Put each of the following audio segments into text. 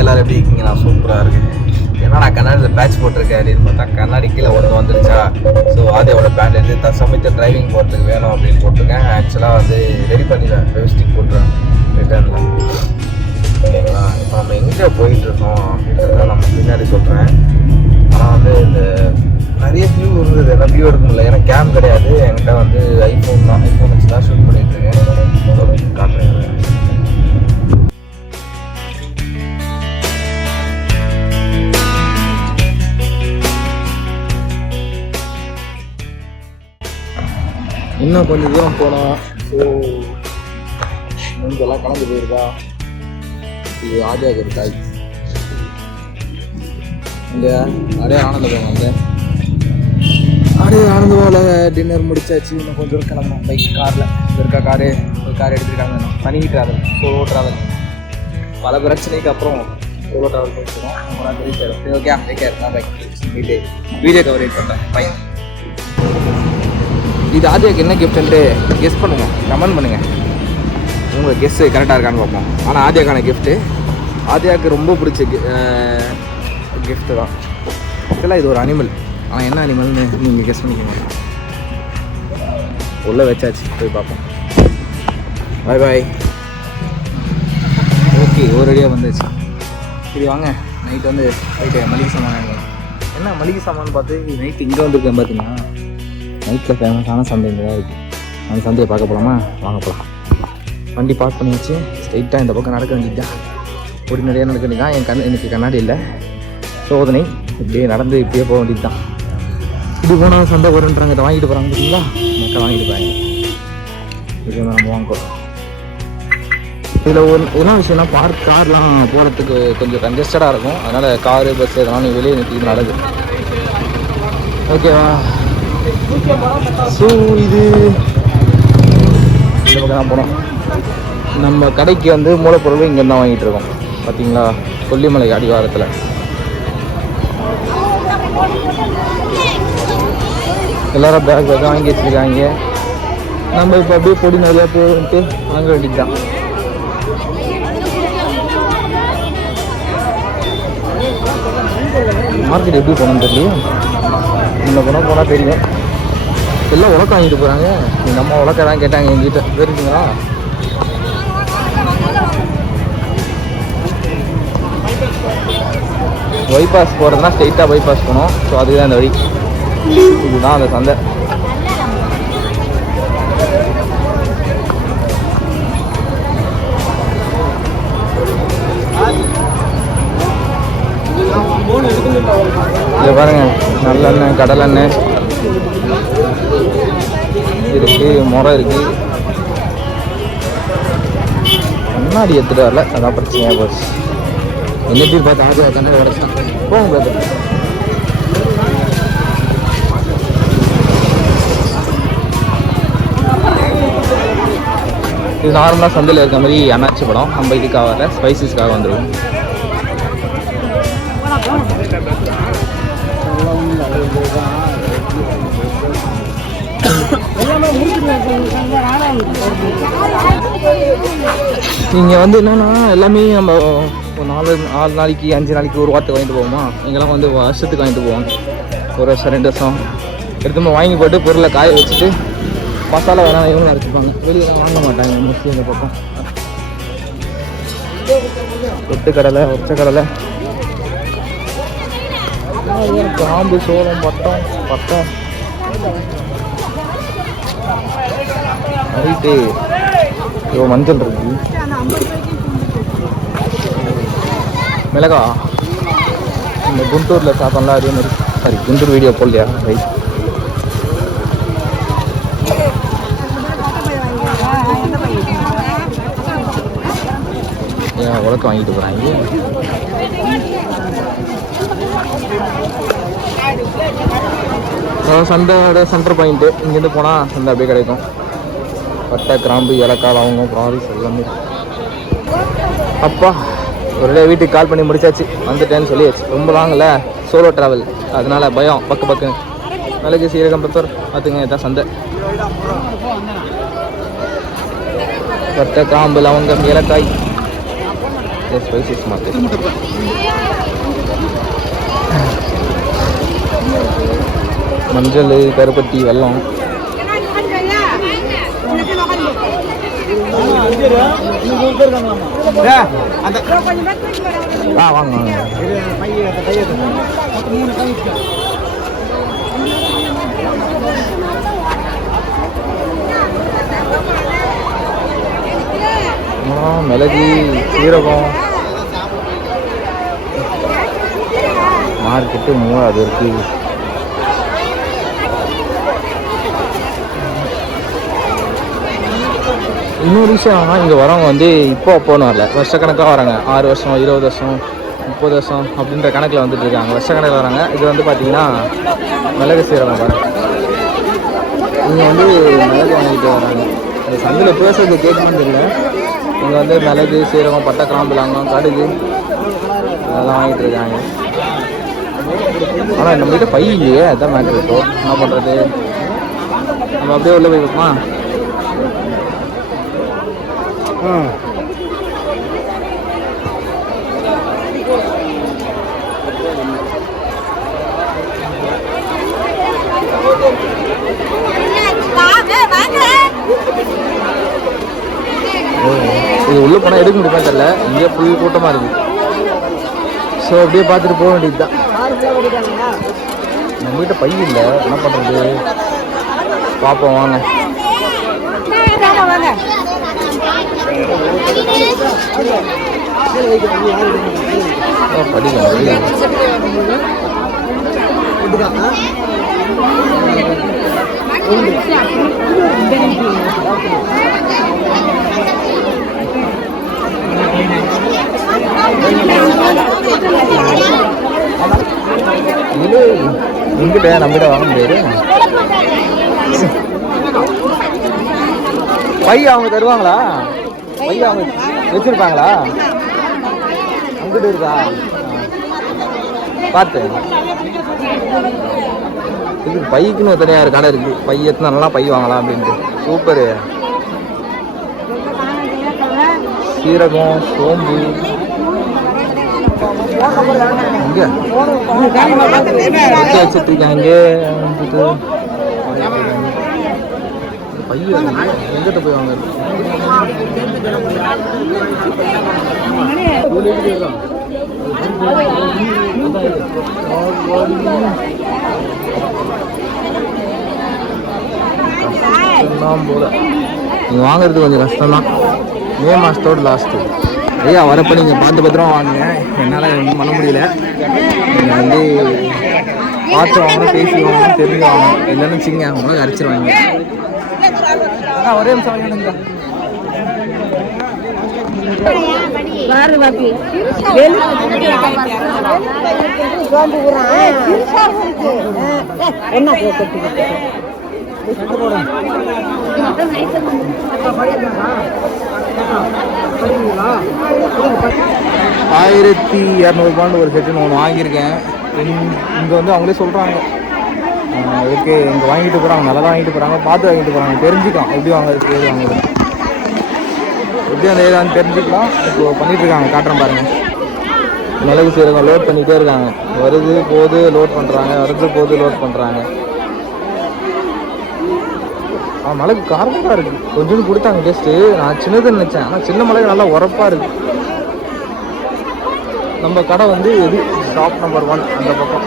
எல்லோரும் எப்படி இருக்கீங்க? நான் சூப்பராக இருக்கேன். ஏன்னா நான் கண்ணாடியில் பேட்ச் போட்டிருக்கேன் அப்படின்னு பார்த்தா கண்ணாடி கீழே ஒன்று வந்துருச்சா. ஸோ அதோட பேண்ட் எடுத்து தசமித்து டிரைவிங் போகிறதுக்கு வேணும் அப்படின்னு போட்டிருக்கேன். ஆக்சுவலாக வந்து ரெடி பண்ணிடுவேன், ஃபெவிஸ்டிக் போட்டுருவேன் ரிட்டர்னில். ஓகேங்களா? இப்போ நம்ம எங்கே போயிட்டுருக்கோம் அப்படின்றத நம்ம பின்னாடி சொல்கிறேன். ஆனால் வந்து இந்த நிறைய வியூ இருந்தது, எல்லாம் வியூ எடுக்க முடியல. ஏன்னா கேம் கிடையாது என்கிட்ட, வந்து ஐஃபோன் வச்சு தான் ஷூட் பண்ணிகிட்ருக்கேன். காட்டுறேன். இன்னும் கொஞ்சம் தூரம் போனோம். ஸோ நெஞ்செல்லாம் கலந்து போயிருக்கா. இது ஆதியாக இருக்காய் இங்கே அப்படியே ஆனந்த போகணும். வந்து அப்படியே ஆனந்த போகல டின்னர் முடிச்சாச்சு. இன்னும் கொஞ்சம் தூரம் கிளம்பணும். பைக் காரில் இருக்கா. கார் எடுத்துருக்காங்க. தனி ட்ராவல், சோலோ ட்ராவல். பல பிரச்சனைக்கு அப்புறம் சோலோ ட்ராவல் போயிட்டுருக்கோம். ரொம்ப தெரிவிச்சாரு. ஓகே டேக் நான் பைக் வீடியோ கவரேஜ் பண்ணுறேன். பையன் இது ஆதியாவுக்கு என்ன கிஃப்ட்டுன்ட்டு கெஸ் பண்ணுங்கள், கமெண்ட் பண்ணுங்கள். உங்கள் கெஸ்ஸு கரெக்டாக இருக்கான்னு பார்ப்போம். ஆனால் ஆதியாக்கான கிஃப்ட்டு, ஆதியாவுக்கு ரொம்ப பிடிச்ச கிஃப்ட்டு தான். ஆக்சுவலாக இது ஒரு அனிமல். ஆனால் என்ன அனிமல்னு நீங்கள் கெஸ் பண்ணிக்கோங்க. உள்ளே வச்சாச்சு, போய் பார்ப்போம். பாய் பாய். ஓகே, ஒரு அடியாக வந்துச்சு. சரி வாங்க, நைட்டு வந்து போயிட்டு மளிகை சாமான். என்ன மளிகை சாமான் பார்த்து நைட்டு இங்கே வந்துருக்கேன். பார்த்தீங்கன்னா நைட்டில் ஃபேமஸான சந்தை இங்கே தான் இருக்குது. அந்த சந்தையை பார்க்க போகலாமா? வாங்க போகலாம். வண்டி பார்க் பண்ணி வச்சு ஸ்ட்ரைட்டாக இந்த பக்கம் நடக்க வேண்டியது தான். ஒரு நிறையா நடக்க வேண்டியது தான். எனக்கு கண்ணாடி இல்லை, சோதனை. இப்படியே நடந்து இப்படியே போக வேண்டியது தான். இப்படி போனால் சந்தை வருன்றாங்க. இதை வாங்கிட்டு போகிறாங்க பார்த்தீங்களா? மக்கள் வாங்கிட்டு போகிறாங்க. இது நம்ம வாங்குவோம். இதில் என்ன விஷயம்னா, கார்லாம் போகிறதுக்கு கொஞ்சம் கன்ஜஸ்டடாக இருக்கும். அதனால் காரு பஸ் இதெல்லாம் நீ வெளியே நிறுத்தி நடக்குது. ஓகேவா? ஸோ இது இந்த பக்கம் தான் போனோம். நம்ம கடைக்கு வந்து மூலப்பொருள் இங்கே தான் வாங்கிட்டு இருக்கோம். பார்த்தீங்களா? கொல்லிமலை அடிவாரத்தில். எல்லாரும் பேக் வாங்கி வச்சுருக்காங்க. நம்ம இப்போ அப்படியே பொடி நிறையா போயிட்டு வாங்க வேண்டியது தான். மார்க்கெட் எப்படி போகணும்னு தெரியல. இந்த போனால் தெரியும். எல்லாம் உலக்க வாங்கிட்டு போகிறாங்க. எங்கள் அம்மா உலக்க தான் கேட்டாங்க எங்கிட்ட. தெரிஞ்சுங்களா? பைபாஸ் போகிறதுனா ஸ்ட்ரெயிட்டாக பைபாஸ் போகணும். ஸோ அதுக்கு தான் இந்த வழி. இதுதான் அந்த சந்தை. இதை பாருங்க, நல்லெண்ணெய், கடலெண்ணெய் இருக்கு, முறை இருக்கு. முன்னாடி எடுத்துட்டு வரல, அதான் பிரச்சனையாக போச்சு. என்னத்தையும் பார்த்து ஆதியா கண்ணாடி உடச்சான். போங்க. இது நார்மலாக சந்தையில் இருக்க மாதிரி அண்ணாச்சி படம். நம்ம இதுக்காக வர ஸ்பைசஸ்க்காக வந்துடுவோம். நீங்கள் வந்து என்னன்னா எல்லாமே நம்ம 4 நாளைக்கு 5 நாளைக்கு ஒரு வாரத்துக்கு வாங்கிட்டு போவோமா. இங்கெல்லாம் வந்து வருஷத்துக்கு வாங்கிட்டு போவாங்க. ஒரு வருஷம் 2 வருஷம் எடுத்து வாங்கி போட்டு பொருளை காய வச்சுட்டு மசாலா வேணாம் இவங்களும் அரைச்சிப்பாங்க. வெளியெல்லாம் வாங்க மாட்டாங்க மோஸ்ட்லி இந்த பக்கம். ஒட்டு கடலை, ஒற்ற கடலை, கிராம்பு, சோளம், பட்டம் ரைட்டு. இவ்வளோ மஞ்சள் இருக்கு, மிளகா. இந்த குண்டூரில் சாப்பிடலாம் அதே மாதிரி. சாரி, குண்டூர் வீடியோ போடலையா? ரைட். ஏன் உலக்க வாங்கிட்டு போகிறாங்க? சந்தையோட சென்டர் பாயிண்ட்டு. இங்கேருந்து போனால் சந்தை அப்படியே கிடைக்கும். பட்டை, கிராம்பு, ஏலக்காய், லவங்கம், ப்ராரிஸ் எல்லாமே. அப்பா ஒரே வீட்டுக்கு கால் பண்ணி முடிச்சாச்சு. வந்துட்டேன்னு சொல்லியாச்சு. ரொம்ப லாங்கில் சோலோ ட்ராவல், அதனால் பயம். பக்கு மிளகு, சீரகம், பெப்பர் பார்த்துங்க. இதான் சந்தை. பட்டை, கிராம்பு, லவங்கம், ஏலக்காய் ஸ்பைசஸ் மார்க்கெட். மஞ்சள், கருப்பட்டி, வெல்லம். வாங்க மிளகு, சீரகம். மார்க்கெட்டு 3 இருக்கு. இன்னொரு விஷயம், இங்கே வரவங்க வந்து இப்போ அப்போன்னு வரல, வருஷக்கணக்காக வராங்க. 6 வருஷம், 20 வருஷம், 30 வருஷம் அப்படின்ற கணக்கில் வந்துட்டு இருக்காங்க. வருஷக்கணக்கில் வராங்க. இது வந்து பார்த்தீங்கன்னா மிளகு, சீரகம் பாருங்க. இங்கே வந்து மிளகு வாங்கிட்டு வராங்க. அந்த சந்தையில் பேசுறது கேட்கணும்னு தெரியல. இங்கே வந்து மிளகு, சீரகம், பட்டை, கிராம்பு, லவங்கம், கடுகு அதெல்லாம் வாங்கிட்டு இருக்காங்க. ஆனால் நம்மகிட்ட பை இல்லையே, அதுதான் மேட்ரு. இப்போ என்ன பண்ணுறது? நம்ம அப்படியே உள்ளே போய் வைப்போமா? இது உள்ளே போனால் எடுக்க முடியுமா தெரியல, இங்கே ஃபுல் கூட்டமாக இருக்குது. ஸோ அப்படியே பார்த்துட்டு போக வேண்டியது தான். நம்மகிட்ட பை இல்லை, என்ன பண்ணுறது? பார்ப்போம் வாங்க. இது எங்கிட்ட நம்மகிட்ட வாங்க முடியாது. பை அவங்க தருவாங்களா? பை அவங்க வச்சிருப்பாங்களா? அங்கிட்டு இருக்கா? பார்த்து இது பைக்குன்னு ஒரு தனியாக கடை இருக்கு. பை எத்தனை நல்லா பை வாங்கலாம் அப்படின்ட்டு. சூப்பரு. சீரகம், சோம்பு. இங்கே வச்சுட்டு இருக்காங்க. பைய எங்கிட்ட போய் வாங்க. போல நீங்கள் வாங்குறது கொஞ்சம் கஷ்டம்தான். மே மாதத்தோடு லாஸ்ட்டு. ஐயா வரப்போ நீங்கள் பார்த்து பத்திரமா வாங்குங்க. என்னால் ஒன்றும் பண்ண முடியல. நீங்கள் வந்து பார்த்து வாங்கணும், பேசி வாங்கணும், தெரிஞ்சு வாங்கணும். இல்லைன்னு வச்சுங்க அவங்க அரைச்சிருவாங்க. ஒரே நிமிஷம் வாங்கிடுங்க. என்ன 1200 ஒரு செட்டுன்னு ஒன்று வாங்கியிருக்கேன். இங்கே வந்து அவங்களே சொல்கிறாங்க இதுக்கு இங்கே வாங்கிட்டு போகிறாங்க, நல்லா தான் வாங்கிட்டு போகிறாங்க, பார்த்து வாங்கிட்டு போகிறாங்க. தெரிஞ்சுக்கலாம் எப்படி வாங்குறது, ஏது வாங்குறது, எப்படி அந்த ஏதான்னு தெரிஞ்சுக்கலாம். இப்போ பண்ணிகிட்ருக்காங்க, காட்டுறேன் பாருங்கள். மிளகு, சீரகம் லோட் பண்ணிகிட்டே இருக்காங்க. வருது போது லோட் பண்ணுறாங்க, வருது போது லோட் பண்ணுறாங்க. மிளகு காரமாக இருக்குது. கொஞ்சோண்டு கொடுத்தாங்க டேஸ்ட்டு. நான் சின்னதுன்னு நினச்சேன், ஆனால் சின்ன மிளகு நல்லா உரப்பாக இருக்குது. நம்ம கடை வந்து எது ஷாப் நம்பர் 1 அந்த பக்கம்.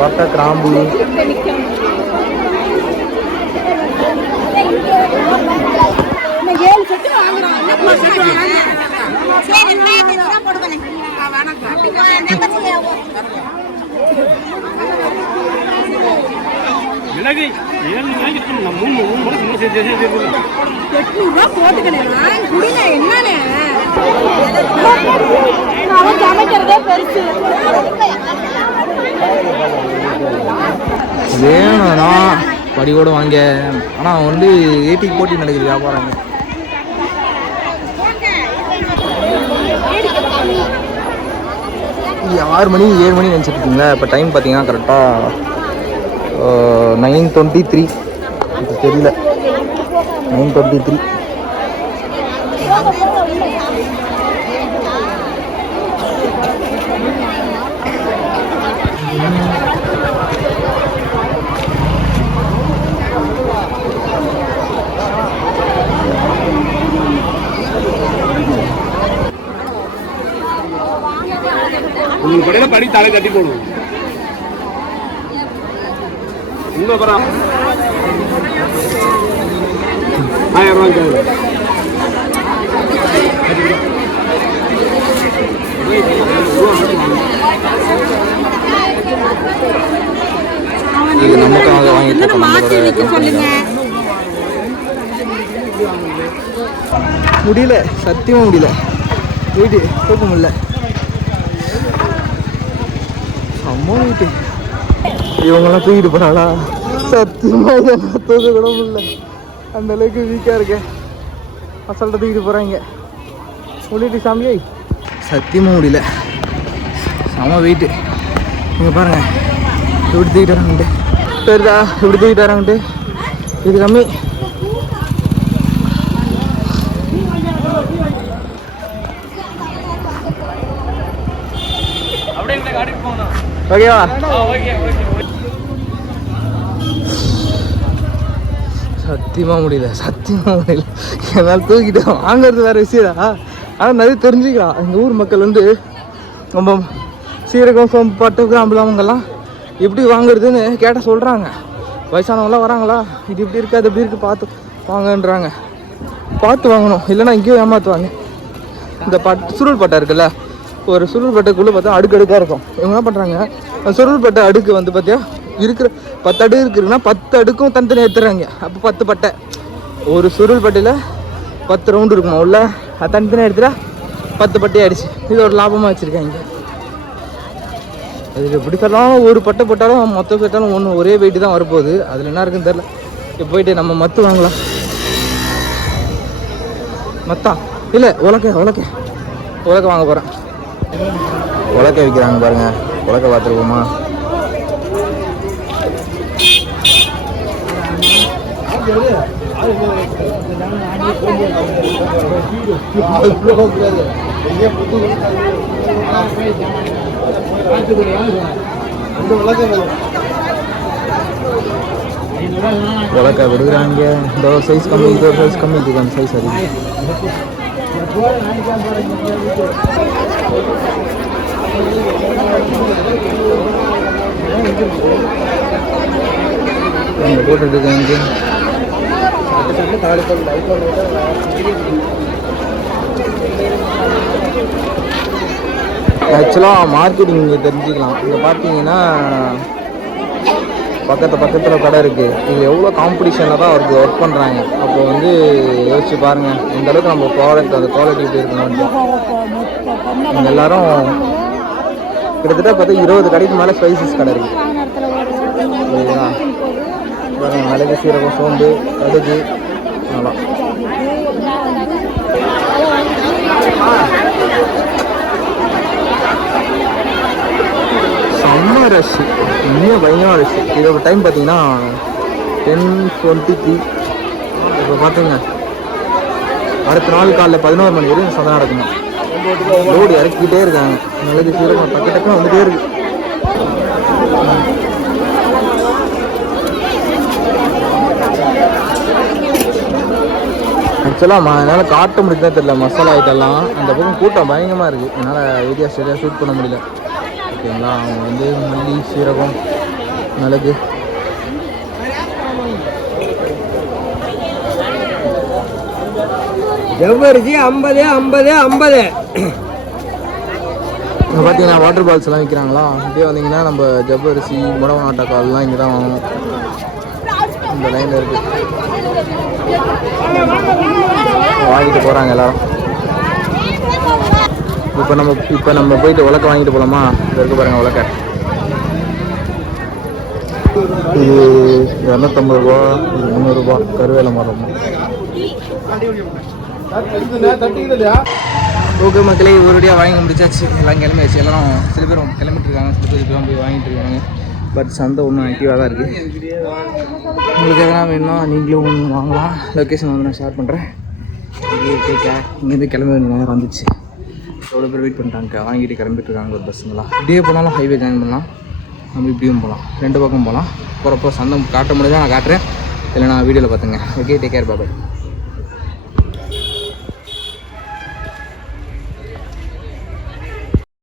வட்டை, கிராம்பு, மிளகு 7 வாங்கிட்டு 3 800 போட்டுக்கணும். என்னன்னு சமைக்கிறதே பெருசு. வேணும்னா படி கூட வாங்க. ஆனால் வந்து ஏடிக்கு போட்டி நடக்குது வியாபாரம். 6 மணி 7 மணி நினச்சிட்டு இருக்கீங்களா? இப்போ டைம் பார்த்தீங்கன்னா கரெக்டாக 9:23. இப்போ தெரியல 9:23. உங்களுக்கு கடையில படி தலை கட்டி போடுவோம் உங்க அப்புறம் 1000 ரூபாய் கேளு. இது நமக்காக வாங்கிட்டு இருக்கோம். முடியல, சத்தியமாக முடியல, வீட்டு தூக்க முடியல, அம்மா வீட்டு இவங்கெல்லாம் தூக்கிட்டு போகிறாளா? சத்தியமாக இதை தூக்க கூட முடியல, அந்த அளவுக்கு வீக்காக இருக்கேன். அசால்ட்டாக தூக்கிட்டு போகிறாங்க. முடிட்டு சாமியை சத்தியமாக முடியல, செம வெயிட்டு. இங்கே பாருங்கள் எப்படி தூக்கிட்டு வராங்கன்ட்டு, தெரியுதா எப்படி தூக்கிட்டு வராங்கன்ட்டு. இது கம்மி. ஓகேவா? சத்தியமாக முடியல, சத்தியமாக முடியல. என்னால் தூக்கிட்டு வாங்கிறது வேறு விஷயம்டா. ஆனால் நிறைய தெரிஞ்சுக்கலாம். எங்கள் ஊர் மக்கள் வந்து நம்ம சீரகம், சோம்பு, பட்டு, கிராம்பு அவங்கெல்லாம் எப்படி வாங்குறதுன்னு கேட்டால் சொல்கிறாங்க. வயசானவங்களாம் வராங்களா, இது இப்படி இருக்குது, அது எப்படி இருக்குது, பார்த்து வாங்கன்றாங்க. பார்த்து வாங்கணும், இல்லைன்னா இங்கேயும் ஏமாற்றுவாங்க. இந்த சுருள் பட்டை இருக்குல்ல, ஒரு சுருள் பட்டைக்குள்ளே பார்த்தா அடுக்கடுக்காக இருக்கும். இவங்க என்ன பண்ணுறாங்க, சுருள் பட்டை அடுக்கு வந்து பார்த்தியா இருக்கிற 10 அடுக்கு இருக்குதுன்னா 10 அடுக்கும் தனித்தனி எடுத்துடுறாங்க. அப்போ 10 பட்டை, ஒரு சுருள் பட்டையில் 10 ரவுண்டு இருக்குமா உள்ள, அது தனித்தனி எடுத்துட்டா 10 பட்டை ஆகிடுச்சு. இது ஒரு லாபமாக வச்சுருக்காங்க. அது எப்படி தரலாம், ஒரு பட்டை போட்டாலும் மொத்தம் போட்டாலும் ஒன்று ஒரே வெயிட்டு தான் வரப்போகுது. அதில் என்ன இருக்குன்னு தெரில. இப்போ போயிட்டு நம்ம மத்து வாங்கலாம். மத்தா இல்லை, உலக்க வாங்க போகிறேன். உலக்க விற்கிறாங்க பாருங்கள், உலக்க பார்த்துருப்போமா? உலக்க விடுக்கிறாங்க. இந்த ஒரு சைஸ் கம்மி, இது ஒரு சைஸ் கம்மி, இதுக்கு அந்த சைஸ் அதிகம். போட்டுட்டு ஆக்சுவலாக மார்க்கெட்டிங் இங்கே தெரிஞ்சுக்கலாம். இங்கே பார்த்தீங்கன்னா பக்கத்தில் கடை இருக்குது. இது எவ்வளோ காம்படிஷனில் தான் அவருக்கு ஒர்க் பண்ணுறாங்க. அப்போ வந்து யோசிச்சு பாருங்கள், இந்த அளவுக்கு நம்ம ப்ராடக்ட் அந்த குவாலிட்டி எப்படி இருக்கணும்னு. இங்கே எல்லோரும் கிட்டத்தட்ட பார்த்தா 20 கடைக்கு மேலே ஸ்பைசஸ் கடை இருக்குது. சரிங்களா? மிளகு, சீரகம், சோம்பு, கடுகு, நல்லா செம்ம ரஷ், இன்னும் பயங்கரமாக ரஷ். இதோட டைம் பார்த்தீங்கன்னா 10:23. இப்போ பார்த்துங்க, அடுத்த நாள் காலைல 11 மணி வரையும் சந்தை நடக்குமா. லோடு இறக்கிக்கிட்டே இருக்காங்க. மிளகு, சீரகம் டக்கு டக்குன்னு வந்துகிட்டே இருக்கு. ஆக்சுவலாக என்னால் காட்ட முடியுதுதான் தெரியல, மசாலா ஐட்டம்லாம் அந்த பக்கம் கூட்டம் பயங்கரமாக இருக்குது. என்னால் ஏரியா சரியாக ஷூட் பண்ண முடியல. ஓகேங்களா? அவங்க வந்து மல்லி, சீரகம், மிளகு, ஜவ்வரிசி 50. இங்கே பார்த்தீங்கன்னா வாட்டர் பால்ஸ் எல்லாம் விற்கிறாங்களா. இப்படியே வந்தீங்கன்னா நம்ம ஜவ்வரிசி, முடவ நாட்டக்கால்லாம் இங்கே தான் வாங்கணும். இந்த லைனில் இருக்குது, வாங்கிட்டு போகிறாங்க எல்லோரும். இப்போ நம்ம போயிட்டு உலக்க வாங்கிட்டு போகலாமா? இருக்க பாருங்கள் உலக்க. இது 250 ரூபா, இது 300 ரூபா. கருவேல மரம். ஓகே மக்களே, ஒருவடியாக வாங்கி முடிச்சாச்சு. எல்லாம் கிளம்பியாச்சு. எல்லாம் சில பேர் கிளம்பிட்டு இருக்காங்க, சில பேர் இப்போ போய் வாங்கிட்டு இருக்காங்க. பட் சந்தை ஒன்றும் ஆக்டிவாக தான் இருக்குது. உங்களுக்கு எதனா வேணும்னா நீங்களும் ஒன்று வாங்கலாம். லொக்கேஷன் வந்து நான் ஷேர் பண்ணுறேன். ஓகே கேட்க இங்கேருந்து கிளம்ப வேண்டிய நேரம் வந்துச்சு. எவ்வளோ பேர் வெயிட் பண்ணிட்டாங்க, வாங்கிட்டு கிளம்பிட்டு இருக்காங்க ஒரு பஸ்ஸுங்களா. இப்படியே போனாலும் ஹைவே ஜாயின் பண்ணலாம், நம்ம இப்படியும் போகலாம், 2 பக்கம் போகலாம். போகிறப்போ சந்தம் காட்ட முடியாது, நான் காட்டுறேன், இல்லை நான் வீடியோவில் பார்த்துங்க. ஓகே, டேக் கேர், பாய்.